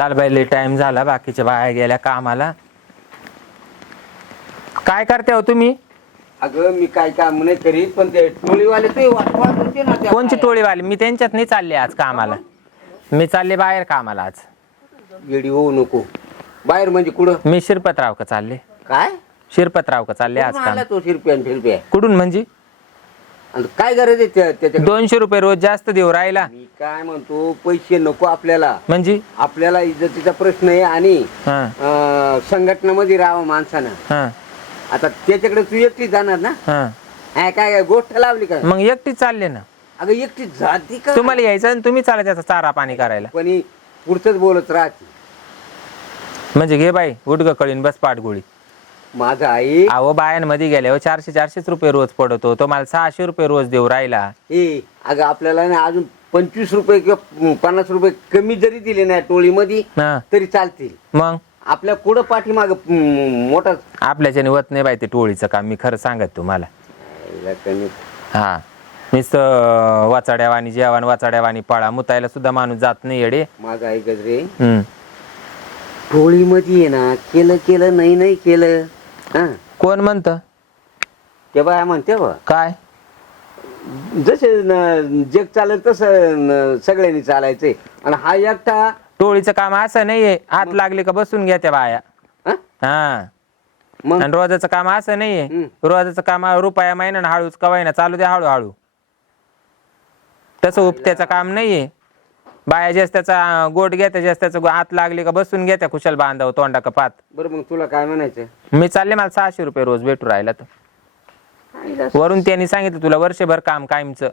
चाल बाई टाइम झाला बाकीच्या बाया गेल्या कामाला. काय करते हो तुम्ही? अगं मी काय काम नाही करीत पण ते टोळीवाले ते वाटवाट होते ना त्या कोणची. टोळीवाली? मी त्यांच्यात नाही चालले आज कामाला. मी चालले बाहेर कामाला आज. येडी होऊ नको. बाहेर म्हणजे कुठं? मी शिरपतराव का चालले. काय? शिरपतराव का चालले आज काम. आला तो शिरप्या आणि फिरप्या कुठून म्हणजे? आणि काय गरज आहे त्या- त्याच्याकडे? दोनशे रुपये रोज जास्त देऊ राहिला. मी काय म्हणतो पैसे नको आपल्याला. म्हणजे? आपल्याला इज्जतीचा प्रश्न आहे आणि हा. अं, संघटनामध्ये राहावं माणसानं. हा. आता त्याच्याकडे तू एकटी जाणार ना? हा. काय काय काय गोष्ट लावली का? मग एकटीच चालले ना. अगं एकटी जाती का? तुम्हाला यायचं आणि तुम्ही चाला त्याचा चारा पाणी करायला. पण ही पुढचंच बोलत राहते. म्हणजे घे बाई उडग कळीन बस पाठगोळी. माझं आई अहो बायांमध्ये गेल्यावर चारशे चारशेच रुपये रोज पडतो. तो मला सहाशे रुपये रोज देऊ राहिला. ए अगं आपल्याला ना अजून पंचवीस रुपये किंवा पन्नास रुपये कमी जरी दिले ना टोळीमध्ये हा. तरी चालतील. मग? आपल्या पुढं पाठीमाग मोठा आपल्याच्याने होत नाही बाई ते टोळीचं काम मी खरं सांगत तुम्हाला. कमी हा. मीच वाचाड्यावानी जेवण वाचाड्यावानी पळा मुतायला सुद्धा माणूस जात नाही येडे. माझं ऐकत रे. हम्म. टोळीमध्ये आहे ना केलं केलं नाही नाही केलं. हा. कोण म्हणत? ते बाया म्हणते बा काय? जसे न- जग चालेल तसं न- सगळ्यांनी चालायचंय. आणि हा एकटा टोळीचं काम असं नाहीये. हात लागले का बसून घ्या त्या बाया. हा? हा. मग? आणि रोजाचं काम असं नाहीये. हम्म. रोजाचं काम रुपया महिना हळूच कवायना. चालू द्या हळूहळू. तसं उपत्याचं काम नाहीये. बाया जास्त त्याचा गोट घ्या जास्त त्याचं हात लागले का बसून घ्या त्या कुशल बांधव तोंडा का पात. बरं मग तुला काय म्हणायचं मी चालले मला सहाशे रुपये रोज भेटू राहिला तर. वरून त्यांनी सांगितलं तुला वर्षभर काम कायमचं.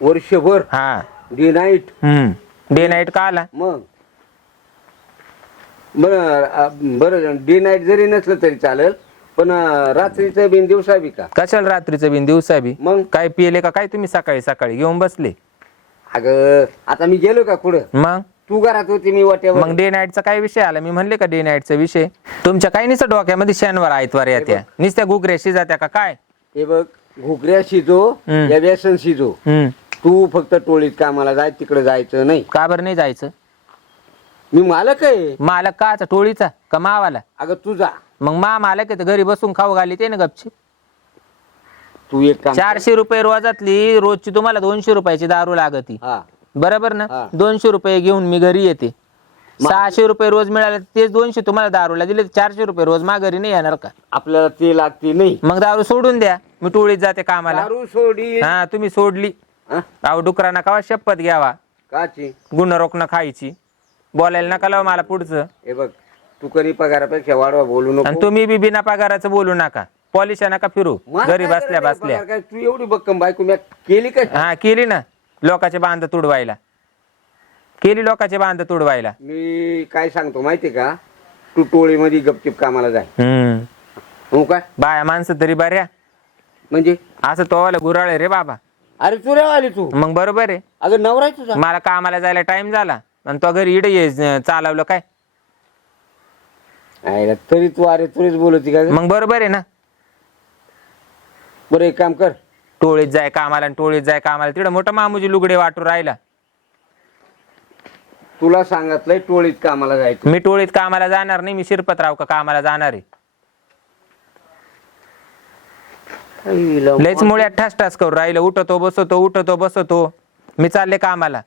वर्षभर? हा. डे नाईट हम्म. डे नाईट का आला? मग? बरं बरं डे नाईट जरी नसलं तरी चालेल पण अ, रात्रीचं बिन दिवसा बी का? कशाला रात्रीचं बिन दिवसा बी? मग? काय पिले का? काय तुम्ही सकाळी सकाळी घेऊन बसले? अगं आता मी गेलो का कुठं मग? तू घरात होती मी वाट्यावर मग डे नाईटचा काय विषय आला? मी म्हणले का डे नाईटचा विषय? तुमच्या काही निसं डोक्यामध्ये शनिवार आयतवार येत्या. नुसत्या गुगऱ्याशी जात्या का काय? हे बघ घुगऱ्या शिजो हम्म. या व्यसन शिजो. हम्म. तू फक्त टोळीत कामाला जाय तिकडे जायचं नाही. का बरं नाही जायचं? मी मालक आहे. मालक काचा टोळीचा? का मावाला? अगं तू जा. मग मा मालक आहे तर घरी बसून खाऊ घाली ते ना गपची तू एक काम. चारशे रुपये रोजातली रोजची तुम्हाला दोनशे रुपयाची दारू लागती. हा. बरोबर ना. दोनशे रुपये घेऊन मी घरी येते. सहाशे रुपये रोज मिळाले तेच दोनशे तुम्हाला दारूला दिले. चारशे रुपये रोज मा घरी नाही येणार का? आपल्याला ते लागते नाही. मग दारू सोडून द्या. मी टोळीत जाते कामाला. दारू सोडी. हा तुम्ही सोडली. हा? अहो डुकरांना कावा शपथ घ्यावा? काची? गुण रोखणं खायची. बोलायला नका लावा मला पुढचं. हे बघ तू कधी पगारापेक्षा वाढवा बोलू आणि नको. तुम्ही बी बिना पगाराचं बोलू नका. पॉलिशा नका फिरू? मला घरी काय बसल्या करायचं बसल्या. पगार काय? तू एवढी बक्कम बायको मी केली का हा केली ना. लोकांचे बांध तुडवायला. केली लोकांचे बांध तुडवायला. मी काय सांगतो माहिती का? तू टोळीमध्ये गपचिप कामाला जाय. हम्म. हो काय बाया माणसं तरी बऱ्या. म्हणजे? असं तो गुराळे रे बाबा. अरे तू रे आली तू. मग बरोबर आहे. अगं नवरा आहे तुझा. मला कामाला जायला टाइम झाला. आणि तो घरी इडे ये चालवलं काय? आयला तरी तू अरे तुरीच बोलती का ग? मग बरोबर आहे ना. बरं एक काम कर. टोळीत जाय कामाला आणि टोळीत जाय कामाला. तिकडं मोठं मामूजी लुगडे वाटू राहिला. तुला सांगितलंय टोळीत कामाला जायचं. मी टोळीत कामाला जाणार नाही मी शिरपतराव का कामाला जाणार आहे. आईला लयच मुळ्यात ठास ठास करू राहिलं. उठतो बसतो उठतो बसतो. मी चालले कामाला.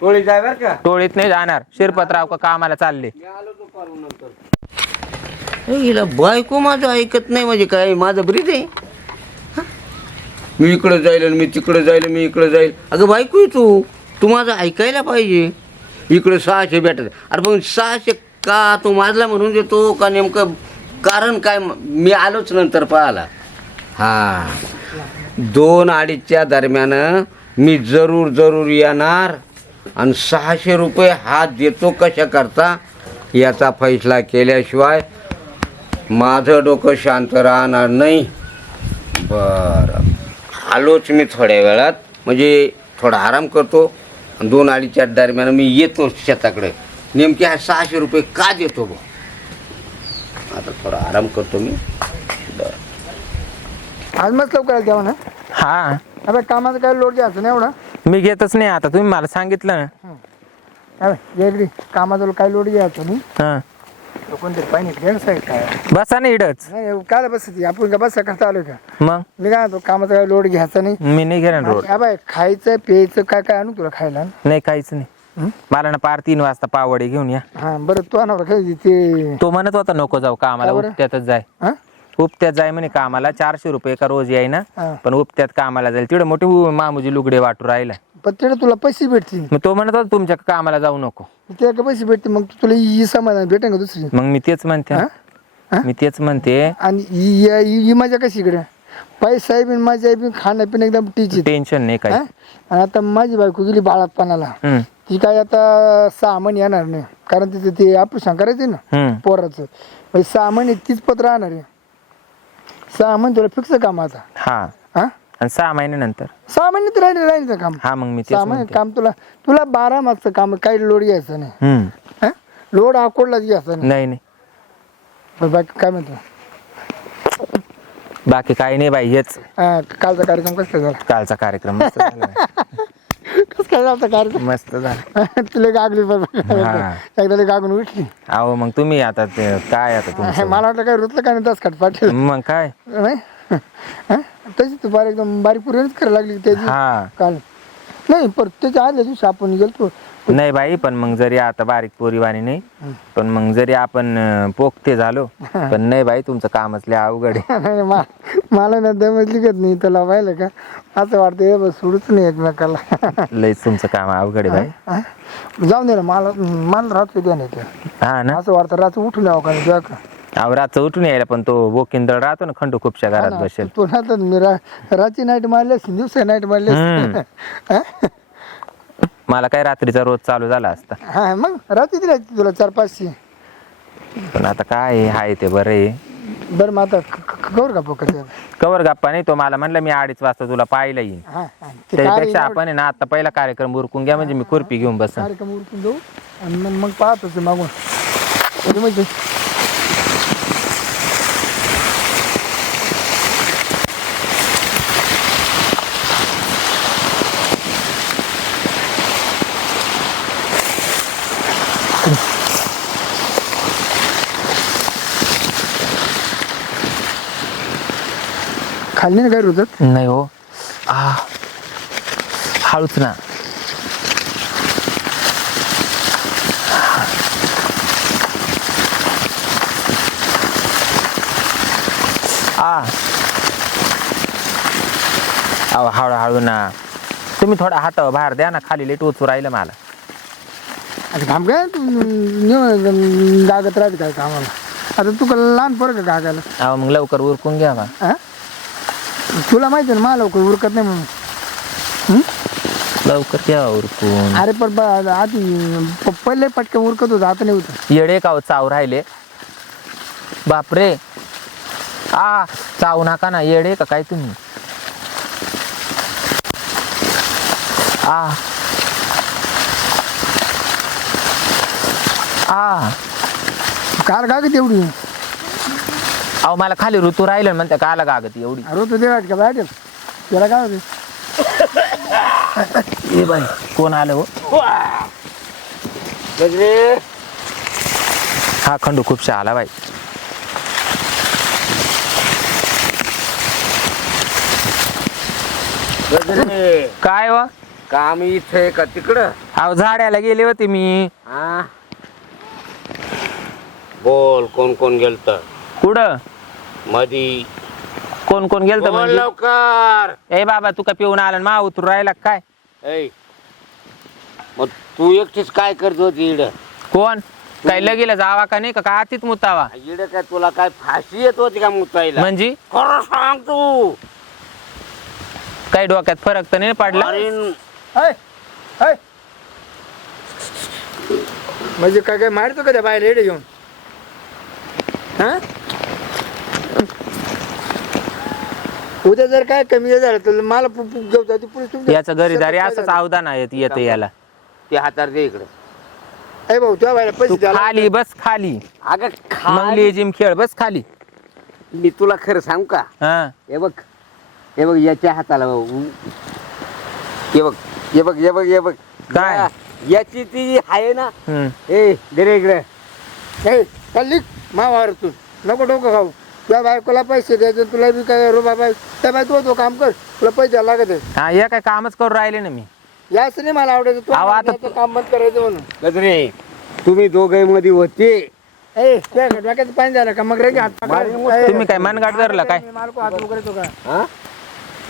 टोळीत जाय बर का? टोळीत नाही जाणार. शिरपतराव का कामाला चालले. मी आलो दुपारून नंतर. हिला बायको माझं ऐकत नाही म्हणजे काय माझं ब्रीद आहे? मी इकडं जाईल आणि मी तिकडं जाईल मी इकडं जाईल. अगं बायको आहे तू. तू माझं ऐकायला पाहिजे. इकडं सहाशे भेटत. अरे पण सहाशे का तू माझला म्हणून देतो का नेमकं कारण काय? मी आलोच नंतर पाहाला हां. दोन अडीचच्या दरम्यान मी जरूर जरूर येणार आणि सहाशे रुपये हात देतो कशा करता याचा फैसला केल्याशिवाय माझं डोकं शांत राहणार नाही. बरं. आलोच मी थोड्या वेळात. म्हणजे थोडा आराम करतो. आणि दोन अडीचच्या दरम्यान मी येतो शेताकडे. नेमके हा सहाशे रुपये का देतो बा? आता थोडा आराम करतो मी. बरं. आज मस्त लवकर तेव्हा ना हा? आता कामाचा काय लोड घ्यायचं नाही एवढा? मी घेतच नाही. आता तुम्ही मला सांगितलं ना. कामाचा काय लोड घ्यायचं नाही. हा. तो कोणतरी पाहिजे गेलं साईड काय बसा ना इडच. नाही काय बसती आपण का बस करता आलोय का? मग? मी काय म्हणतो कामाचा काय लोड घ्यायचा नाही. मी नाही घेणार रोड. हा बाय खायचं प्यायचं काय काय आणू तुला खायला? नाही काहीच नाही? मला ना पार तीन वाजता पावडे घेऊन या. हा बरं तू आणा काय ते तो म्हणत होता नको जाऊ कामाला का बरं? उपत्यातच जाय. हा? उपत्यात जाय म्हणे कामाला चारशे रुपये का रोज याय ना हा. पण उपत्यात कामाला जाईल तिकडे मोठी उ- मामूजी लुगडे वाटू राहिला. पण तिकडे तुला पैसे भेटतील. मग तो म्हणत होता तुमच्या कामाला जाऊ नको. ते का पैसे भेटतील? मग तुला ही समाधान भेटेल का दुसरी? मग मी तेच म्हणते. हा? हा? मी तेच म्हणते. आणि ही ही- ही मजा कशी इकडे? पैसा बी मजा बी खाणं पिणं एकदम टीची टेन्शन नाही काही. आणि आता माझी बायको गेली बाळातपणाला. हम्म, ती काय आता सहा महिने येणार नाही. कारण तिचं ते ऑपरेशन करायचं ना. हम्म. पोराचं. म्हणजे सहा महिने तीच पत्र राहणार आहे. सहा महिने तुला फिक्स काम आता. हा. हा? आणि सहा महिन्यानंतर. सहा महिने तर राहिले राहील काम. हा मग मी तेच सहा महिने म्हणते काम तुला तुला बारा मागचं काम काही लोड घ्यायचं नाही. हम्म. हा? लोड अकोडलाच घ्यायचा नाही. नाही बाकी काय म्हणतो? बाकी काही नाही बाई हेच. हा, कालचा कार्यक्रम कसा काय झाला? कालचा कार्यक्रम मस्त झाला बाई. कसं काय झाला कार्यक्रम? मस्त झाला. तुला गागली हा. एकदा गागून उठली. अहो मग तुम्ही आता ते काय आता तुमचं? मला वाटलं काय रुतलं काय नाही दस खट पाटील? मग काय? नाही? हा? तशी तू बारीक एकदम बारीक पुरणच करायला लागली त्याची. हा. काल. नाही पर त्याच्या आदल्या दिवशी आपण गेलतो. नाही बाई पण मग जरी आता बारीक पोरीवाणी नाही पण मग जरी आपण अं, पोखते झालो पण नाही बाई तुमचं कामच लय अवघड आहे. नाही, मा- मला ना दमच लिखत नाही त्याला पाहिलं का? असं वाटतं हे बस सोडूच नाही एकमेकाला. लयच तुमचं काम अवघड आहे बाई. हा? जाऊन दे ना मला मला रात्री द्या नाही ते हा ना. असं वाटतं रात्री उठून यावं का का? अहो रातचं उठून यायला पण तो बोकिंदळ राहतो ना खंडू खूपशा घरात बसेल. तू ना तर मी रा- रात्री नाईट मारले दिवसा नाईट मारले. हम्म. मला काय रात्रीचा रोज चालू झाला असता. हा मग रात्री दिला तुला चार पाचशे. पण आता काय आहे, हाय ते बरं. आहे बरं मग आता क- क- कवर का कवर गप्पा नाही तो मला म्हणलं मी अडीच वाजता तुला पाहायला येईन. हा हा. ते काय त्याच्यापेक्षा आपण आहे ना आता पहिला कार्यक्रम उरकून घ्या म्हणजे मी खुरपी घेऊन बसन. कार्यक्रम उरकून देऊ आणि मग मग मागून. म्हणजे म्हणजे खाल्ली ना काय रुजत नाही हो. आ हळूच ना. आ. अहो हळू हळू ना. तुम्ही थोडा हातावर बाहेर द्या ना खाली लेट उचू राहिलं मला. आता काम काय तू गागत राहते काय कामाला? आता तू का लहान पोरं का गागायला अहो मग लवकर उरकून घ्या बा. हा? तुला माहिती आहे ना मला लवकर उरकत नाही म्हणून. हं? लवकर घ्या उरकून. अरे पण बा- आधी प- पहिले पटकन उरकत होतं आता नाही होत येडे का हो, चाव राहिले. बापरे. आ चावू नका ना येडे का काय तुम्ही? आ. आ. काल गागत एवढी अहो मला खाली ऋतू राहिलं म्हणते काला गागत एवढी. रोज दे वाट का बाहेर? त्याला काय होते? ए बाई कोण आलं हो? हा खंडू खूप आला बाई. काय हो? काम इथे का तिकडं? अहो झाड्याला गेले होते मी. हा बोल कोण कोण गेलत? कुठं? मधी. कोण कोण गेलत बोल म्हणजे? लवकर. ए बाबा तू का पिऊन आला मा उतरू राहिला का काय? ऐ मग तू एकटीच काय करत होती इड? कोण? काय लगेला जावा का नाही का? का आतीत मुतावा? इड काय तुला काय फाशी येत होती का मुताईला? म्हणजे? खरं सांग तू. काही डोक्यात फरक तर नाही पडला? अरे ऐ, ऐ. म्हणजे काय काय मारतो का त्या बाहेर रेडे घेऊन? उद्या जर काय कमी झालं तर मला पु- पु- घेऊन जाते पोलीस तुमच्या- याचं घरीदारी असंच अवदान आहे येतं याला. ते हातार दे इकडे. ए भाऊ तुझ्या तू पैसे द्यायला खाली बस खाली. अगं खाली. लेजिम खेळ बस खाली. मी तुला खरं सांगू का? हा. हे बघ हे बघ याच्या हाताला उ- हे बघ हे बघ हे बघ हे बघ. काय? या- याची ती आहे ना? हम्म. ए दे इकडे. ए चालली मावावर तू नको डोकं खाऊ. तुझ्या बायकोला पैसे द्यायचे तुला बी काय रो बाबा त्या बाय तू तो काम कर तुला पैसे लागत आहे हा हे काय कामच करून राहिले ना मी. याच नाही मला आवडायचं तू अहो, आता काम बंद करायचं म्हणून. गजरे तुम्ही दोघे मध्ये होते. ए त्या पाणी झालं का? मग रे हात पकड. ए, तुम्ही काय मनगाट धरलं काय? मी मालको हात उघडायचो का? हा?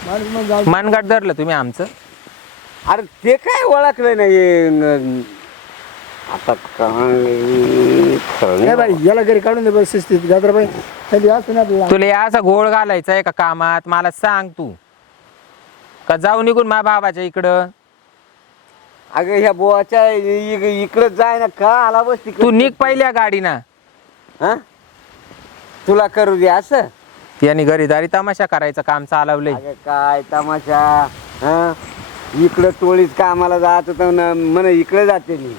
मालको मग जाऊ. मनगाट धरलं तुम्ही आमचं? अरे ते काय ओळखलं नाही? न- आता काय नाही. बाई याला घरी काढून दे बस शिस्तीत. गाजराबाई कधी असं ना आपल्याला तुला या असा घोळ घालायचा आहे का कामात मला सांग तू. का जाऊ निघून माझ्या बाबाच्या इकडं? अगं ह्या बोवाच्या इकडे जाय ना का आला बस तू तिकडे निघ पहिल्या गाडीना. हा? तुला करू दे असं? यांनी घरीदारी तमाशा करायचं काम चालवलंय. अगं काय तमाशा? हा? इकडं टोळीत कामाला जात होतं ना म्हण इकडे जाते मी.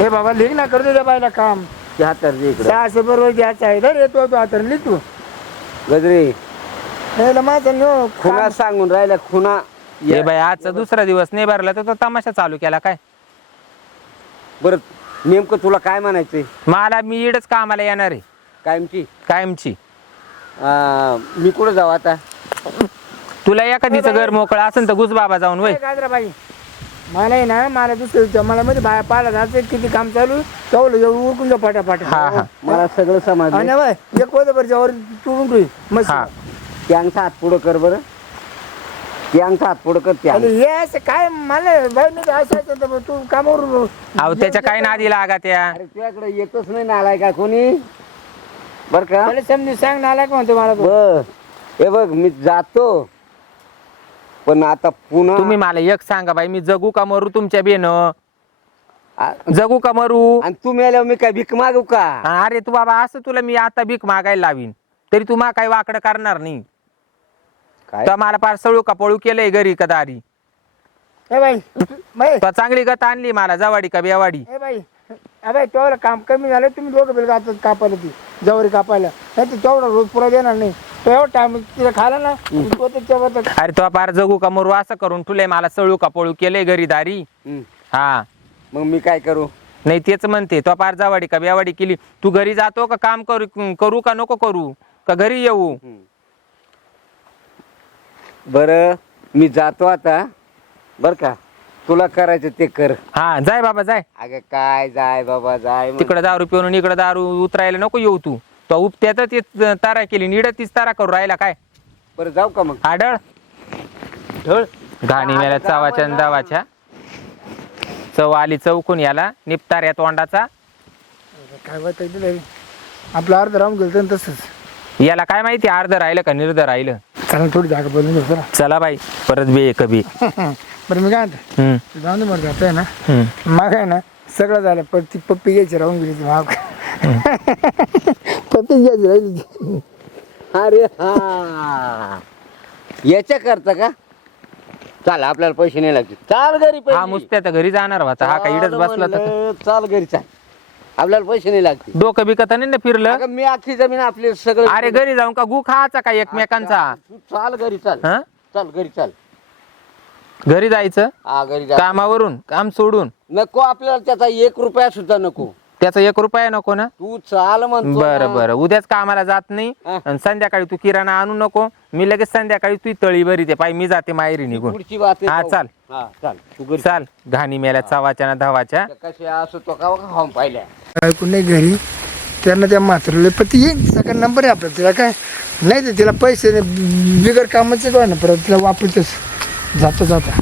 हे बाबा लिख ना करतो त्या बाईला काम. ते हातर दे इकडे. सहाशे बरोबर द्यायचं आहे. धर येतो तो आता लिख तू. गजरे. हे माझं नो खुना सांगून राहिला खुना हे बाई आजचा दुसरा दिवस नाही भरला तर तो तमाशा चालू केला काय? बर नेमकं तुला काय म्हणायचंय? मला मी इडच कामाला येणार आहे. कायमची? कायमची. मी कुठं जाऊ आता? तुला एखादीचं घर मोकळं असेल तर गुज बाबा जाऊन वय. गाजराबाई. मला आहे ना मला दुसरं मला मध्ये बाया पाला जायचं किती काम चालू तेवढं एवढं उरकून जा फाटाफाट हा हा. मला सगळं आणि समजलं बाय एक वरच्या वर तुडून ठेवी मस्त. हा. त्यांचा हात पुढं कर बरं. त्यांचा हात पुढं कर त्या आणि हे असं काय मला बाई मी असं असं तर तू कामावर अहो त्याच्या काही नादी लागा त्या. अरे तुझ्याकडे येतच नाही नालाय का कोणी. बर का? मला समजून सांग नाला का म्हणतो मला तो. बर. हे बघ मी जातो. पण आता पुन्हा तुम्ही मला एक सांगा बाई मी जगू का मरू तुमच्या बेन? आ- जगू का मरू? आणि तू मेल्यावर मी काय भीक मागू का? अरे तू बाबा असं तुला मी आता भीक मागायला लावीन. तरी तू मा काही वाकडं करणार नाही. काय? तर मला फार सळू का पळू केलंय घरी का दारी? ए बाई बाई. तो चांगली गत आणली मला जवाडी का बेवाडी? ए बाई अबे तेवढं काम कमी झालं तुम्ही दोघं बिल कापायला ती जवारी कापायला. नाही तर तेवढा रोज पुरा देणार नाही. तो एवढा टाइम तिला खाला ना तो त्याच्यावर अरे तो फार जगू का मरू असं करून तुले मला सळू का पळू केलंय घरी दारी. हम्म. हा. मग मी काय करू? नाही तेच म्हणते तो फार जावाडी का बेवाडी केली. तू घरी जातो का काम करू करू का नको करू? का घरी येऊ? बर मी जातो आता. बर का? तुला करायचं ते कर. हा जाय बाबा जाय. अगं काय जाय बाबा जाय. तिकडे दारू पिऊन इकडे दारू उतरायला नको येऊ तू. तो उपत्यात ते तारा केली. निड तीच तारा करू राहिला काय? बरं जाऊ का मग? आडळ. ढळ. घाणी मेल्या चवाच्या न दावाच्या चव आली चौकून याला. निपताऱ्या तोंडाचा. काय वाटतं दिलं आपलं अर्ध राहून गेलं तसंच. याला काय माहिती? अर्ध राहिलं का निर्ध राहिलं? चला थोडी जागा घेऊ जरा चला. बाई परत बे कभी बरं मी काय म्हणतो? हम्म, जाऊन दे मग जात आहे ना. हम्म. माग आहे ना सगळं झालं पण ती पप्पी घ्यायची राहून गेली ती माग. पप्पी घ्यायची राहिली. अरे हा. याच्या करता का? चाल आपल्याला पैसे नाही लागते चाल घरी हा मुसत्या तर घरी जाणार होता हा काय इडच बसला तर. चाल घरी चाल. आपल्याला पैसे नाही लागते डोकं बिकत नाही ना फिरलं? अगं मी अख्खी जमीन आपली सगळं अरे घरी जाऊन का गु खायचा का एकमेकांचा? तू चाल घरी चाल. हा? चाल घरी चाल. घरी जायचं? हा घरी जा. कामावरून काम सोडून? नको आपल्याला त्याचा एक रुपया सुद्धा नको. त्याचा एक रुपया नको ना? तू चाल म्हणतो बरं ना. बरं उद्याच कामाला जात नाही हा. आणि संध्याकाळी तू किराणा आणू नको. मी लगेच संध्याकाळी तू तळी भरी ते पाय मी जाते माहेरी निघून. पुढची बात आहे हा. चाल. हा चाल. तू घरी. चाल. घाणी मेल्या चावाच्या ना धावाच्या. कसे असं तो का खाऊन पाहिल्या. ऐकून नाही घरी. त्यांना त्या म्हातारले पती येईन. सगळा नंबर आहे आपला? तिला काय? नाही तर तिला पैसे नाही, बिगर कामाचे काय ना परत तिला वापरतेच जाता जाता.